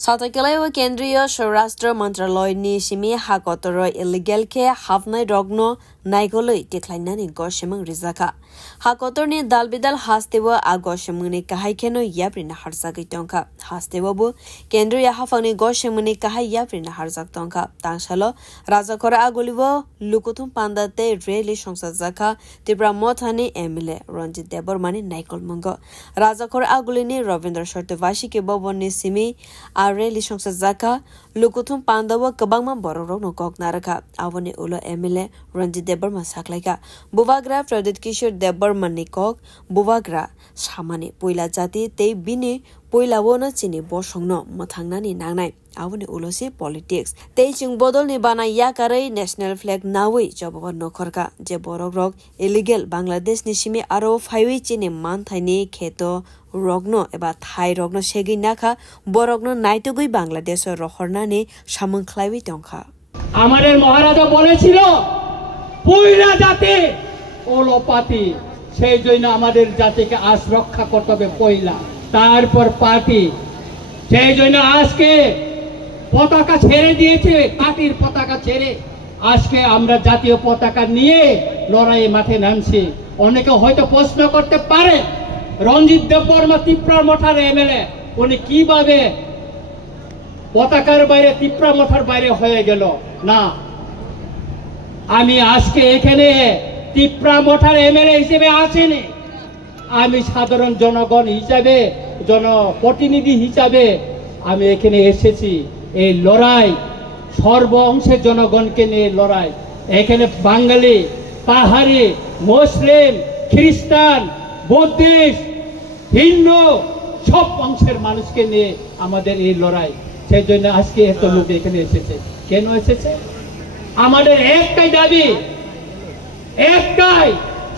সাতাকেলাইও কেন্দ্রীয় স্বরাষ্ট্র মন্ত্রণালয়নি সিমি হাকতর ইলিগেল কে হাফনাই রগ্ন নাইগলই টেকলাইনানি গসেমং রিজাকা হাকতরনি দালবিদাল হাস্তেব আ গসেমংনি কাহাইখেনো ইয়াপ্রিনা হারজাগৈ টংকা হাস্তেববো কেন্দ্রীয় হাফাংনি গসেমংনি কাহাই ইয়াপ্রিনা হারজাক টংকা তাংসালো রাজাখরা আগলিব লুকুথুম পান্দাতে রেলি সংসদ জাকা ত্রিপুরা মথানি এমএলএ রঞ্জিত দেববর্মানি নাইকল মঙ্গ রাজাখরা আগলিনি রবীন্দ্র সর্তবাসীকে ববননি সিমি রেলি সংসদ জাকা লুকুথুম পান্দাব কবাংমা বড়রং কক নারকা আবনি উলো এমএলএ রঞ্জিত দেববর্মা সাকলাইকা বুবাগ্রা প্রদীপ কিশোর দেববর্মানি কক বুবাগ্রা সামানি পয়লা জাতি তেই বিনি পয়লাবনো চিনি বসংনো মথাংনানি নাংনাই আবনি উলোসি পলিটিক্স তেই চিং বদলনি বানাই ইয়াকাरै ন্যাশনাল ফ্ল্যাগ নাওই জবাব নখরকা যে বড়রগ ইলিগেল বাংলাদেশ নিসিমি আরো ফাইওই চিনি মানথাইনি খেত রগ্ন এবা থাই রগ্ন সেগি নাখা বরগ্ন নাইতগুই বাংলাদেশ রহরনানি সামংখ্লাইবি টংখা আমাদের মহারাজা বলেছিল পয়লা জাতি ওলপাতি সেই জন্য আমাদের জাতিকে আজ রক্ষা করতে হবে পয়লা তারপর পার্টি সেই জন্য আজকে পতাকা ছেড়ে দিয়েছে পার্টির পতাকা ছেড়ে আজকে আমরা জাতীয় পতাকা নিয়ে লড়াইয়ে মাঠে নামছি অনেকে হয়তো প্রশ্ন করতে পারে রঞ্জিত দেববর্মা ত্রিপুরা মঠার এমএলএ উনি কিভাবে পতাকার বাইরে ত্রিপুরা মঠার বাইরে হয়ে গেল না আমি আজকে এখানে ত্রিপুরা মঠার এমএলএ হিসেবে আসেনি আমি সাধারণ জনগণ হিসাবে জনপ্রতিনিধি হিসাবে আমি এখানে এসেছি এই লড়াই সর্ব অংশের জনগণকে নিয়ে লড়াই এখানে বাঙালি পাহাড়ি মুসলিম খ্রিস্টান বৌদ্ধিস্ট হিন্দু সব অংশের মানুষকে নিয়ে আমাদের এই লড়াই সেই জন্য আজকে এত লোক এখানে এসেছে কেন এসেছে আমাদের একটাই দাবি একটাই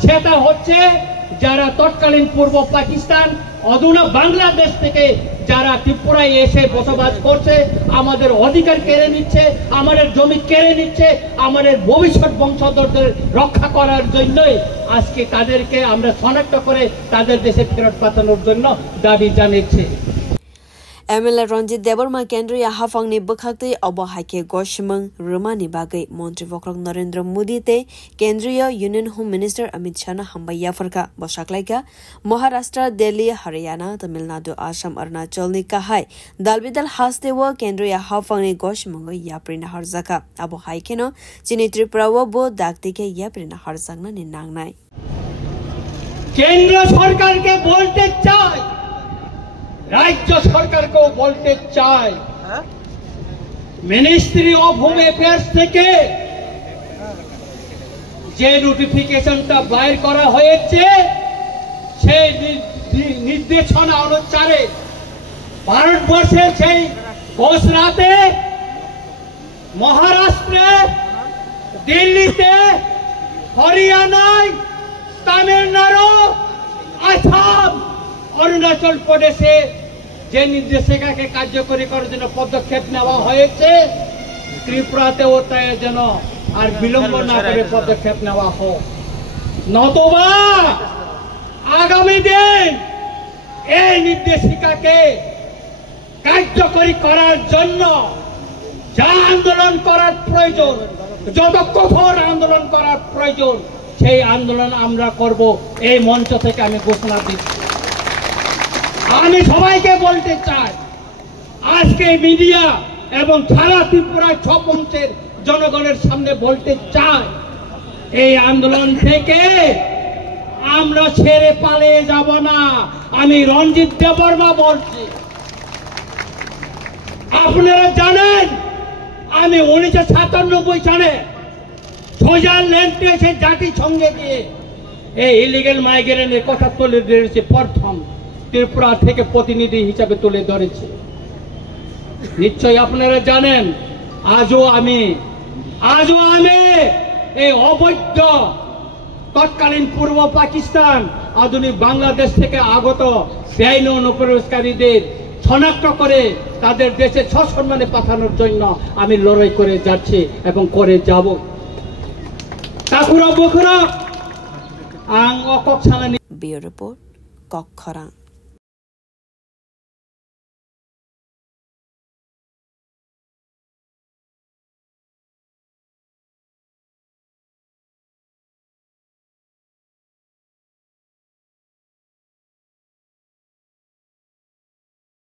সেটা হচ্ছে যারা তৎকালীন পূর্ব পাকিস্তান অধুনা বাংলাদেশ থেকে যারা ত্রিপুরায় এসে বসবাস করছে আমাদের অধিকার কেড়ে নিচ্ছে আমাদের জমি কেড়ে নিচ্ছে আমাদের ভবিষ্যৎ বংশধরদের রক্ষা করার জন্যই আজকে তাদেরকে আমরা শনাক্ত করে তাদের দেশে ফেরত পাঠানোর জন্য দাবি জানিয়েছি এমএলএ রঞ্জিত দেববর্মা কেন্দ্রীয় হাফাংনি বখাক্তै অবহাইকে গসেমং রুমানি বাগৈ মন্ত্রী বক্রং নরেন্দ্র মোদীতে কেন্দ্রীয় union home minister Amit Shah হামবাইয়া ফরকা বসাকলাইকা মহারাষ্ট্র দিল্লি হরিয়ানা তামিলনাডু আসাম অরুণাচলনি কাহাই দালবিদাল হাস্তেও কেন্দ্রীয় হাফাংনি গসেমং ইয়াপ্রিনা হারজাকা অবহাইকেনো চিনি ত্রিপুরাও বো দাগতিকে ইয়াপ্রিনা হারজাকনানি নাংনাই কেন্দ্র সরকারকে বলতে চাই রাজ্য সরকারকেও বলতে চাই মিনিস্ট্রি অফ হোম অ্যাফেয়ার্স থেকে যে নোটিফিকেশনটা বাইর করা হয়েছে সেই নির্দেশনা অনুসারে ভারতবর্ষের সেই গুজরাটে মহারাষ্ট্রে দিল্লিতে হরিয়ানায় তামিলনাড়ু আসাম অরুণাচল প্রদেশে যে নির্দেশিকাকে কার্যকরী করার জন্য পদক্ষেপ নেওয়া হয়েছে ত্রিপুরাতেও তাই যেন আর বিলম্ব না করে পদক্ষেপ নেওয়া হোক নতুবা আগামী দিন এই নির্দেশিকাকে কার্যকরী করার জন্য যা আন্দোলন করার প্রয়োজন যত কঠোর আন্দোলন করার প্রয়োজন সেই আন্দোলন আমরা করব এই মঞ্চ থেকে আমি ঘোষণা দিচ্ছি আমি সবাইকে বলতে চাই আজকে মিডিয়া এবং সারা ত্রিপুরার সব অংশের জনগণের সামনে বলতে চাই এই আন্দোলন থেকে আমরা ছেড়ে পালিয়ে যাব না আমি রঞ্জিত দেববর্মা বলছি আপনারা জানেন আমি 1997 সালে সুইজারল্যান্ডে এসে জাতিসংঘে গিয়ে এই ইলিগেল মাইগ্রেন্টের কথা তুলে ধরেছি প্রথম ত্রিপুরা থেকে প্রতিনিধি হিসাবে তুলে ধরেছে নিশ্চয়ই আপনারা জানেন আজও আমি এই অবৈধ তৎকালীন পূর্ব পাকিস্তান আধুনিক বাংলাদেশ থেকে আগত বেআইনি অনুপ্রবেশকারীদের শনাক্ত করে তাদের দেশে সসম্মানে পাঠানোর জন্য আমি লড়াই করে যাচ্ছি এবং করে যাব তাকুরা বখরা আং অকক সালানি বিউরো রিপোর্ট কক্ষরা।